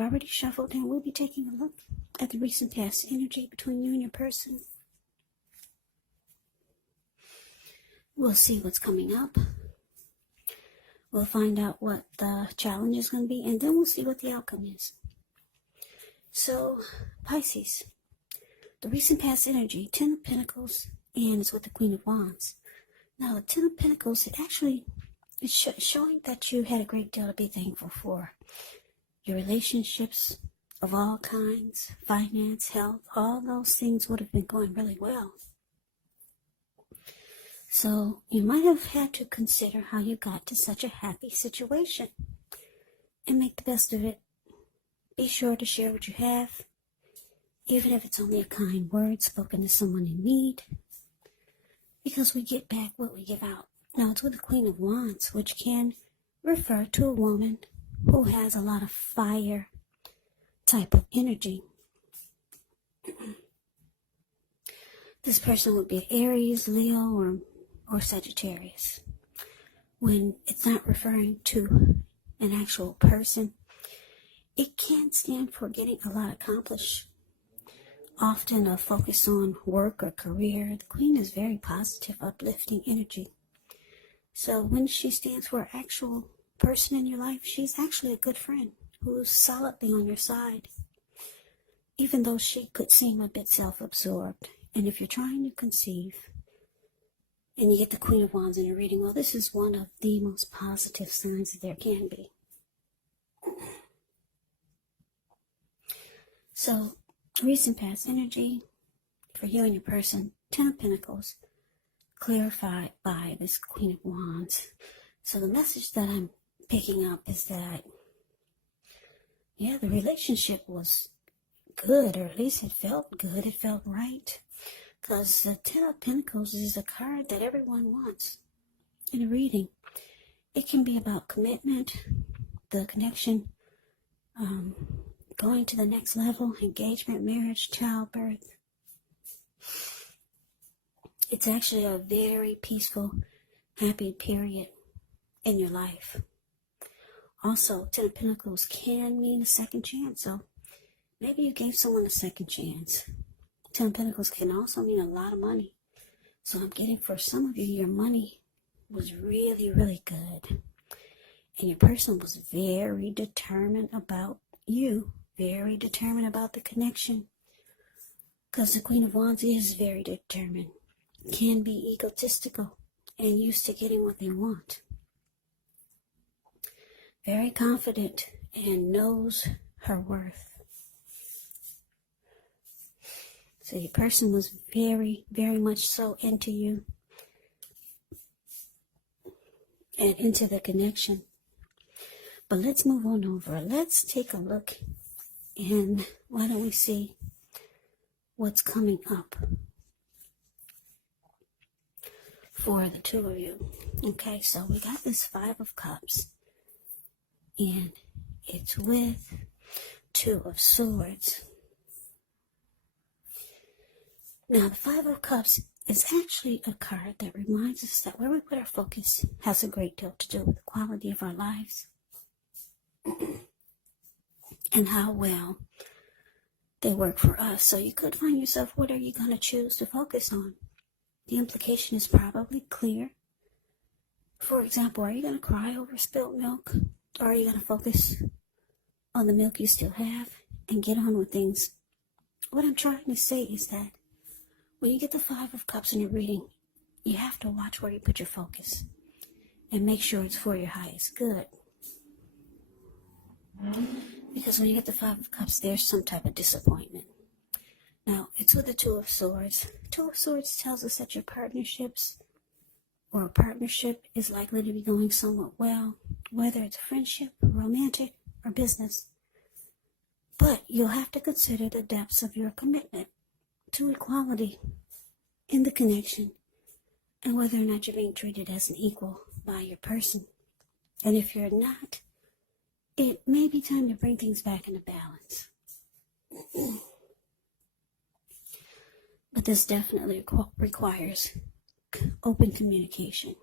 I've already shuffled, and we'll be taking a look at the recent past energy between you and your person. We'll see what's coming up. We'll find out what the challenge is going to be, and then we'll see what the outcome is. So, Pisces, the recent past energy, 10 of Pentacles, and it's with the Queen of Wands. Now, the 10 of Pentacles, it's showing that you had a great deal to be thankful for. Your relationships of all kinds, finance, health, all those things would have been going really well. So you might have had to consider how you got to such a happy situation and make the best of it. Be sure to share what you have, even if it's only a kind word spoken to someone in need, because we get back what we give out. Now, it's with the Queen of Wands, which can refer to a woman who has a lot of fire type of energy. This person would be Aries, Leo, or Sagittarius. When it's not referring to an actual person, it can stand for getting a lot accomplished. Often a focus on work or career. The Queen is very positive, uplifting energy. So when she stands for an actual person in your life, she's actually a good friend who's solidly on your side, even though she could seem a bit self-absorbed. And if you're trying to conceive and you get the Queen of Wands in your reading, well, this is one of the most positive signs that there can be. So, recent past energy for you and your person, 10 of Pentacles, clarified by this Queen of Wands. So the message that I'm picking up is that, yeah, the relationship was good, or at least it felt good, it felt right. Because the 10 of Pentacles is a card that everyone wants in a reading. It can be about commitment, the connection, going to the next level, engagement, marriage, childbirth. It's actually a very peaceful, happy period in your life. Also, 10 of Pentacles can mean a second chance. So maybe you gave someone a second chance. 10 of Pentacles can also mean a lot of money. So I'm getting for some of you, your money was really, really good. And your person was very determined about you. Very determined about the connection. Because the Queen of Wands is very determined. Can be egotistical and used to getting what they want. Very confident and knows her worth. So your person was very, very much so into you and into the connection. But let's move on over. Let's take a look, and why don't we see what's coming up for the two of you. Okay, so we got this 5 of Cups, and it's with 2 of Swords. Now, the 5 of Cups is actually a card that reminds us that where we put our focus has a great deal to do with the quality of our lives and how well they work for us. So you could find yourself, what are you going to choose to focus on? The implication is probably clear. For example, are you going to cry over spilled milk? Or are you going to focus on the milk you still have and get on with things? What I'm trying to say is that when you get the 5 of Cups in your reading, you have to watch where you put your focus and make sure it's for your highest good. Because when you get the 5 of Cups, there's some type of disappointment. Now, it's with the 2 of Swords. 2 of Swords tells us that your partnerships or a partnership is likely to be going somewhat well, whether it's a friendship, romantic, or business. But you'll have to consider the depths of your commitment to equality in the connection and whether or not you're being treated as an equal by your person. And if you're not, it may be time to bring things back into balance. But this definitely requires open communication.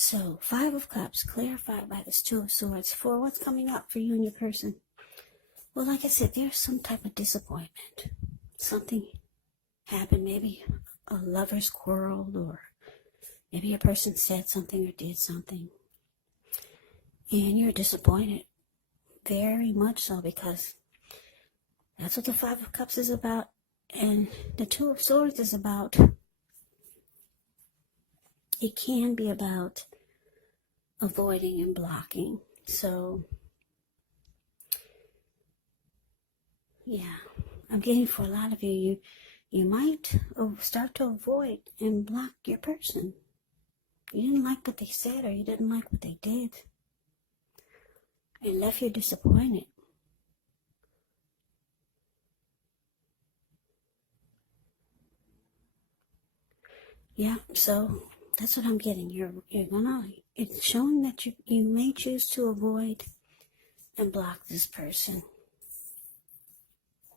So, Five of Cups, clarified by this Two of Swords, for what's coming up for you and your person. Well, like I said, there's some type of disappointment. Something happened, maybe a lover's quarrel, or maybe a person said something or did something. And you're disappointed. Very much so, because that's what the Five of Cups is about. And the Two of Swords is about, it can be about avoiding and blocking. So, yeah, I'm getting for a lot of you, you might start to avoid and block your person. You didn't like what they said, or you didn't like what they did. It left you disappointed. Yeah, so that's what I'm getting. It's showing that you may choose to avoid and block this person.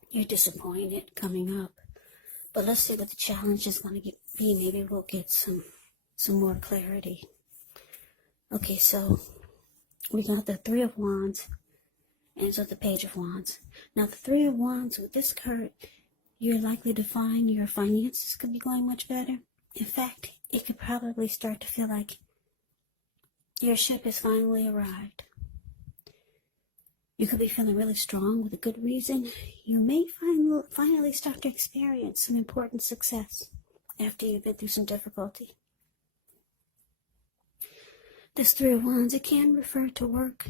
You're disappointed coming up. But let's see what the challenge is going to be. Maybe we'll get some more clarity. Okay, so we got the Three of Wands and so the Page of Wands. Now the Three of Wands, with this card, you're likely to find your finances could be going much better. In fact, it could probably start to feel like your ship has finally arrived. You could be feeling really strong with a good reason. You may finally start to experience some important success after you've been through some difficulty. This Three of Wands, it can refer to work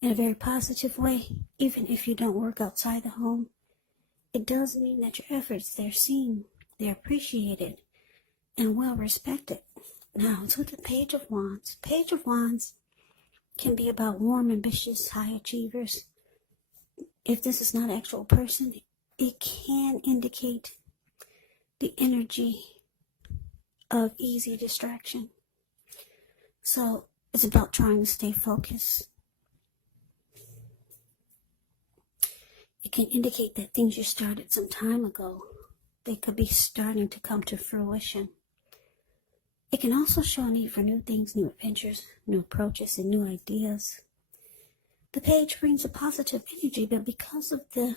in a very positive way, even if you don't work outside the home. It does mean that your efforts, they're seen, they're appreciated, and well respected. Now, it's with the Page of Wands. Page of Wands can be about warm, ambitious, high achievers. If this is not an actual person, it can indicate the energy of easy distraction. So it's about trying to stay focused. It can indicate that things you started some time ago, they could be starting to come to fruition. It can also show a need for new things, new adventures, new approaches, and new ideas. The page brings a positive energy, but because of the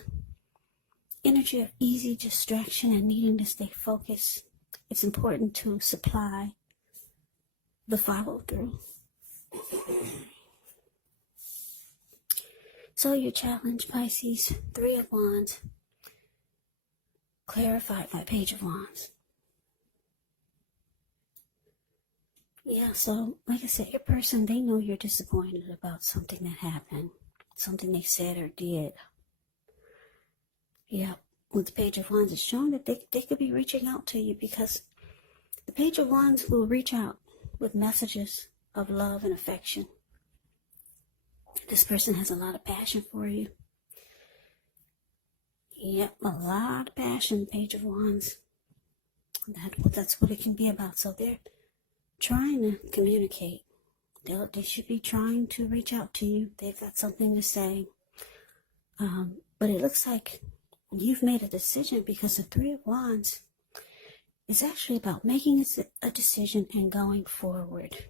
energy of easy distraction and needing to stay focused, it's important to supply the follow-through. So your challenge, Pisces, Three of Wands, clarified by Page of Wands. Yeah, so like I said, your person, they know you're disappointed about something that happened, something they said or did. Yeah, with the Page of Wands, it's showing that they could be reaching out to you, because the Page of Wands will reach out with messages of love and affection. This person has a lot of passion for you. Yep, a lot of passion, Page of Wands. That's what it can be about. So they're trying to communicate. They should be trying to reach out to you. They've got something to say. But it looks like you've made a decision, because the Three of Wands is actually about making a decision and going forward.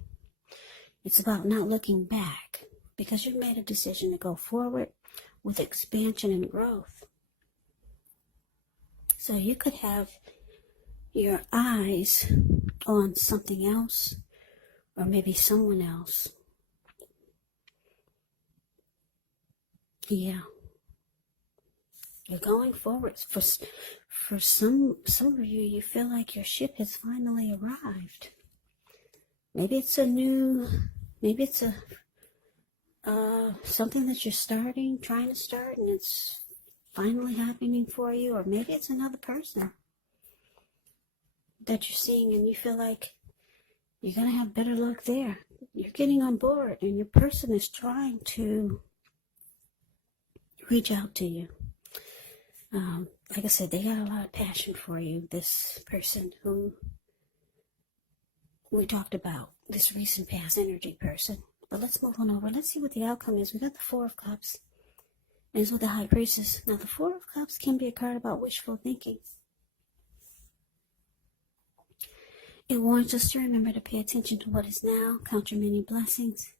It's about not looking back, because you've made a decision to go forward with expansion and growth. So you could have your eyes on something else, or maybe someone else. Yeah. You're going forward. For some of you, you feel like your ship has finally arrived. Maybe it's something that you're trying to start, and it's finally happening for you. Or maybe it's another person that you're seeing, and you feel like you're going to have better luck there. You're getting on board, and your person is trying to reach out to you. Like I said, they got a lot of passion for you, this person who we talked about, this recent past energy person. But let's move on over. Let's see what the outcome is. We got the Four of Cups, and it's with the High Priestess. Now, the Four of Cups can be a card about wishful thinking. It warns us to remember to pay attention to what is now, count your many blessings,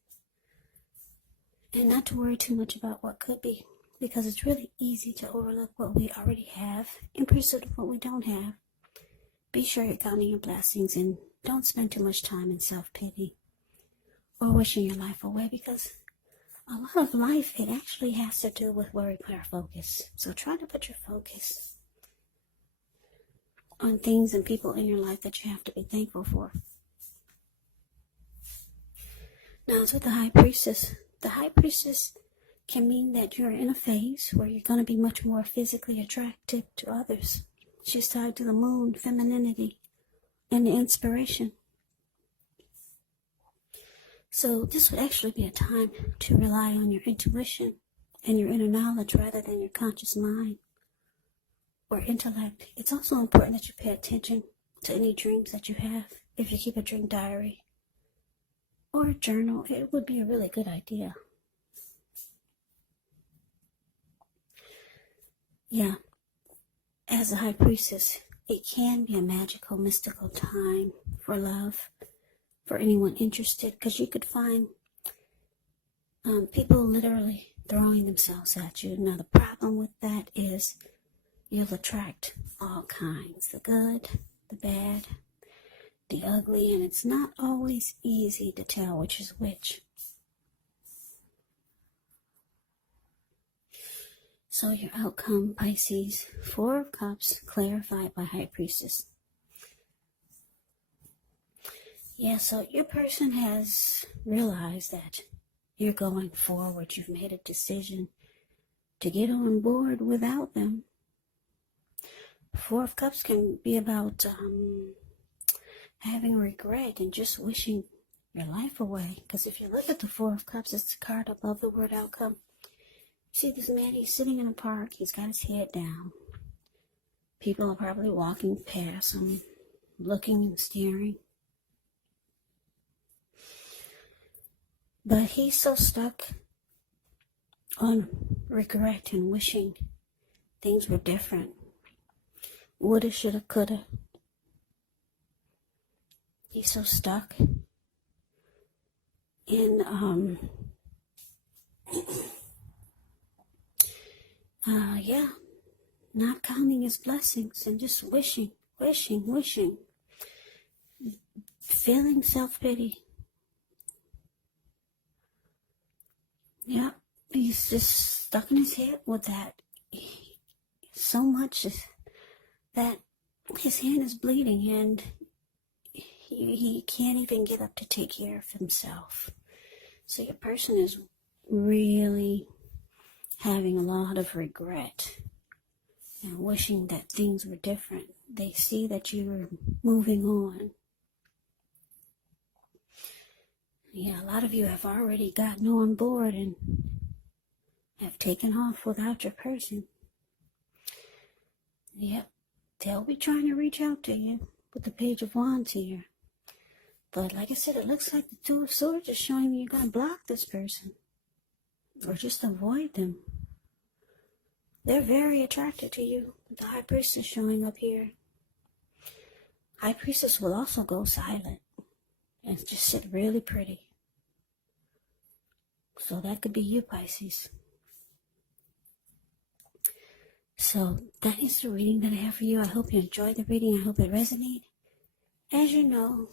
and not to worry too much about what could be, because it's really easy to overlook what we already have in pursuit of what we don't have. Be sure you're counting your blessings and don't spend too much time in self-pity or wishing your life away, because a lot of life, it actually has to do with where we put our focus. So try to put your focus on things and people in your life that you have to be thankful for. Now, it's with the High Priestess. The High Priestess can mean that you're in a phase where you're going to be much more physically attracted to others. She's tied to the moon, femininity, and the inspiration. So this would actually be a time to rely on your intuition and your inner knowledge rather than your conscious mind or intellect. It's also important that you pay attention to any dreams that you have. If you keep a dream diary or a journal, it would be a really good idea. Yeah, as a High Priestess, it can be a magical, mystical time for love, for anyone interested, because you could find people literally throwing themselves at you. Now, the problem with that is you'll attract all kinds, the good, the bad, the ugly, and it's not always easy to tell which is which. So your outcome, Pisces, 4 of Cups, clarified by High Priestess. Yeah, so your person has realized that you're going forward. You've made a decision to get on board without them. 4 of Cups can be about having regret and just wishing your life away. Because if you look at the 4 of Cups, it's the card above the word outcome. See this man, he's sitting in a park, he's got his head down. People are probably walking past him, looking and staring. But he's so stuck on regret and wishing things were different. Woulda, shoulda, coulda. He's so stuck in, not counting his blessings and just wishing, feeling self-pity. Yeah, he's just stuck in his head with that so much that his hand is bleeding and he can't even get up to take care of himself. So your person is really having a lot of regret and wishing that things were different. They see that you're moving on. Yeah, a lot of you have already gotten on board and have taken off without your person. Yep, they'll be trying to reach out to you with the Page of Wands here. But like I said, it looks like the 2 of Swords is showing you you're going to block this person or just avoid them. They're very attracted to you. The High Priestess showing up here. High Priestess will also go silent and just sit really pretty. So that could be you, Pisces. So that is the reading that I have for you. I hope you enjoyed the reading. I hope it resonated. As you know,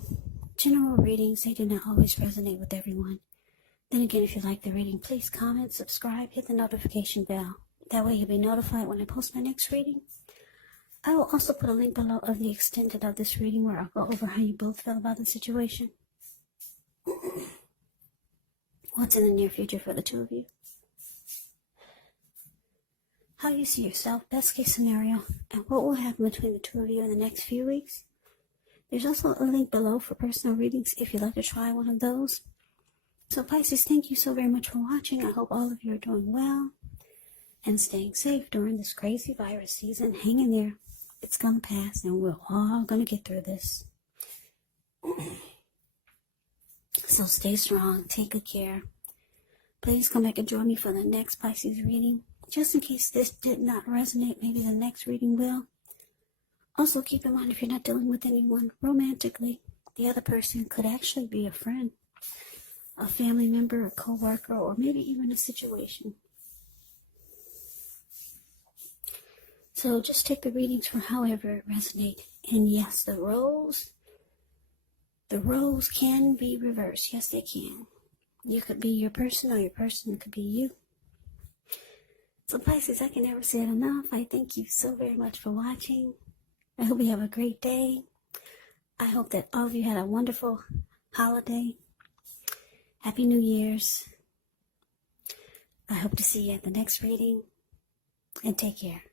general readings, they do not always resonate with everyone. Then again, if you like the reading, please comment, subscribe, hit the notification bell. That way you'll be notified when I post my next reading. I will also put a link below of the extended of this reading where I'll go over how you both feel about the situation. What's in the near future for the 2 of you? How you see yourself, best case scenario, and what will happen between the 2 of you in the next few weeks. There's also a link below for personal readings if you'd like to try one of those. So Pisces, thank you so very much for watching. I hope all of you are doing well and staying safe during this crazy virus season. Hang in there. It's going to pass and we're all going to get through this. So stay strong. Take good care. Please come back and join me for the next Pisces reading. Just in case this did not resonate, maybe the next reading will. Also, keep in mind, if you're not dealing with anyone romantically, the other person could actually be a friend, a family member, a co-worker, or maybe even a situation. So just take the readings for however it resonates. And yes, the roles can be reversed. Yes, they can. You could be your person, or your person could be you. So Pisces, I can never say it enough. I thank you so very much for watching. I hope you have a great day. I hope that all of you had a wonderful holiday. Happy New Year's. I hope to see you at the next reading. And take care.